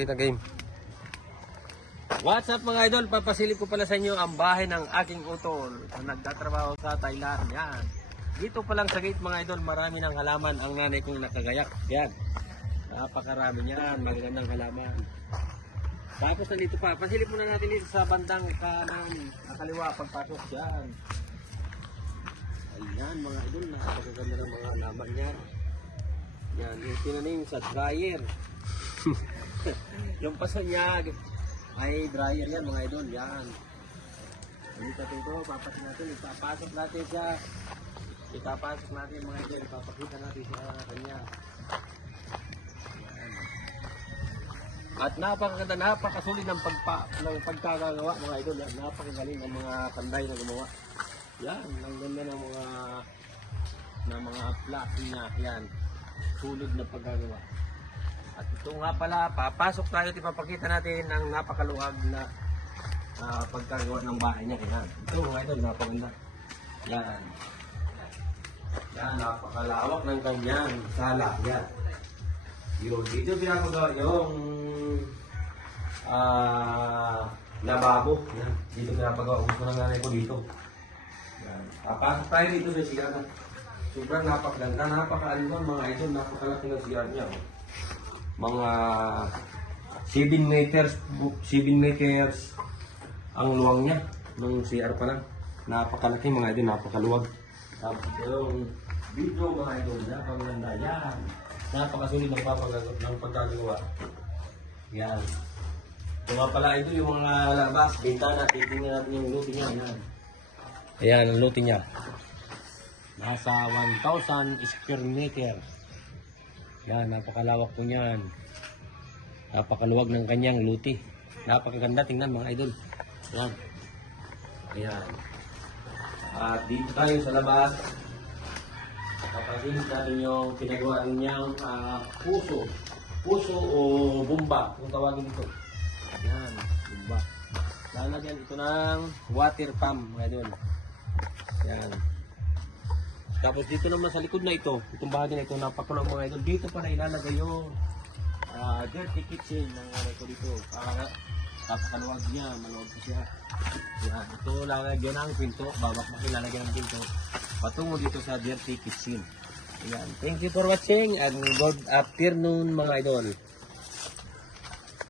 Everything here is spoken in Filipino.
Kita game. What's up mga idol? Papasilip ko pala sa inyo ang bahay ng aking utol na nagtatrabaho sa Thailand. Yan. Dito pa lang sa gate mga idol, marami ng halaman ang nanay kong nakagayak. Yan. Napakarami niyan. Magandang halaman. Tapos nandito pa. Pasilip muna natin dito sa bandang kanan. Kaliwa pagpasok. Yan. Ayan mga idol. Napakaganda ng mga halaman yan. Yan. Yung tinanim sa dryer. Yung paso niya ay dryer yan mga idol. Yan. Dito ito, papasok natin, ipapasok natin mga idol, ipapakita natin sa kanya. Yan. At napakaganda, napakasulit ng pagkakagawa mga idol. Yan. Napakagaling ng mga kanday na gumawa. Yan, ang ganda ng mga plaki niya. Yan, sulit na pagkagawa. At ito nga pala, papasok tayo at ipapakita natin ang napakaluwag na pagkagawa ng bahay niya. Yan. Ito mga idol, napaganda. Yan. Yan, napakalawak ng kanyang sala. Yan. Yun, dito pinapagawa yung lababo. Yan. Dito pinapagawa. Gusto ng nanay ko dito. Yan. Papasok tayo dito sa sigar. Sobrang napakaganda, napakaalman mga idol, napakalaki ng sigar niya. Mga 7 meters ang luwang niya ng CR pa lang. Napakalaki mga idol, napakaluwag. Tapos yung video mga idol, napakaganda. Yan. Napakasulit ng pagkagawa. Yan. Ito nga pala idol, yung mga labas, bintana, titingnan natin yung luti niya. Yan. Ayan ang luti niya. Nasa 1,000 square meter. Yan, napakalawak po niyan. Napakaluwag ng kanyang luti. Napakaganda tingnan mga idol. Yan. Ayan. At dito tayo sa labas. Papasilip natin yung pinagawa niyang puso. Puso o bumba, kung tawagin ito. Yan, bumba. Lalagyan ito ng water pump mga idol. Yan. Tapos dito naman sa likod na ito, itong bahagi na ito, napakulong mga idol. Dito pa na ilalagay yung dirty kitchen ng nanay ko dito. Napakaluwag niya, maluwag ko siya. Yan, ito lalagyan ng pinto, babak na ilalagyan ng pinto. Patungo dito sa dirty kitchen. Yan. Thank you for watching and good afternoon mga idol.